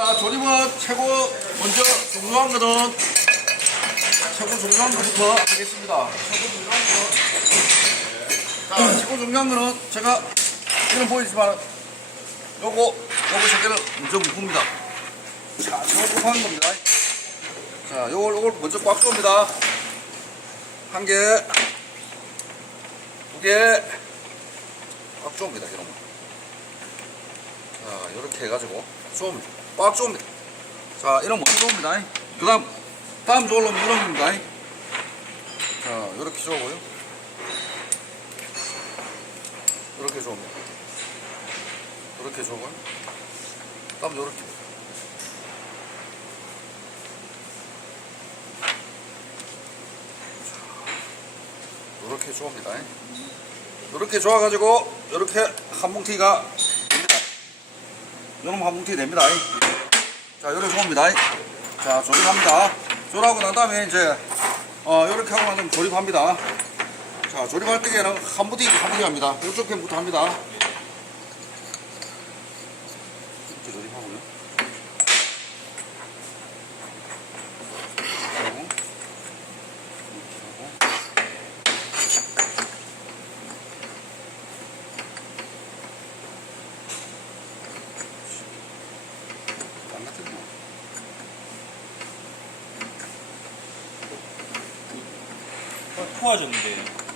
자, 조림은 최고 먼저 중요한 거는 최고 중요한 것부터 하겠습니다. 최고 중요한 거. 자, 최고 중요한 거는 제가 이런 보이지만 요거 요거 세 개를 먼저 묶습니다. 자, 최고 급한 겁니다. 자, 요걸 요걸 먼저 꽉 줍니다. 한 개, 두 개, 꽉. 이런 거. 자, 이렇게 해가지고 쏨니다. 꽉 쏨니다. 자, 이런 먼저 쏨니다. 그 다음, 다음 저걸로 이런 겁니다. 자, 이렇게 줘고요. 이렇게 줍니다. 이렇게 줘고요. 다음 이렇게. 이렇게 줍니다. 이렇게 줘가지고 이렇게 한 뭉티가. 요놈 한 뭉티 됩니다. 자, 이렇게 줍니다. 자, 조립합니다. 조립하고 난 다음에 이제 어, 이렇게 하고 나면 조립합니다. 자, 조립할 때에는 한 부디 한 부디 합니다. 이쪽 편부터 합니다. 이렇게 조립하고요. 그리고 이렇게 하고 안 같은 거. 토와졌는데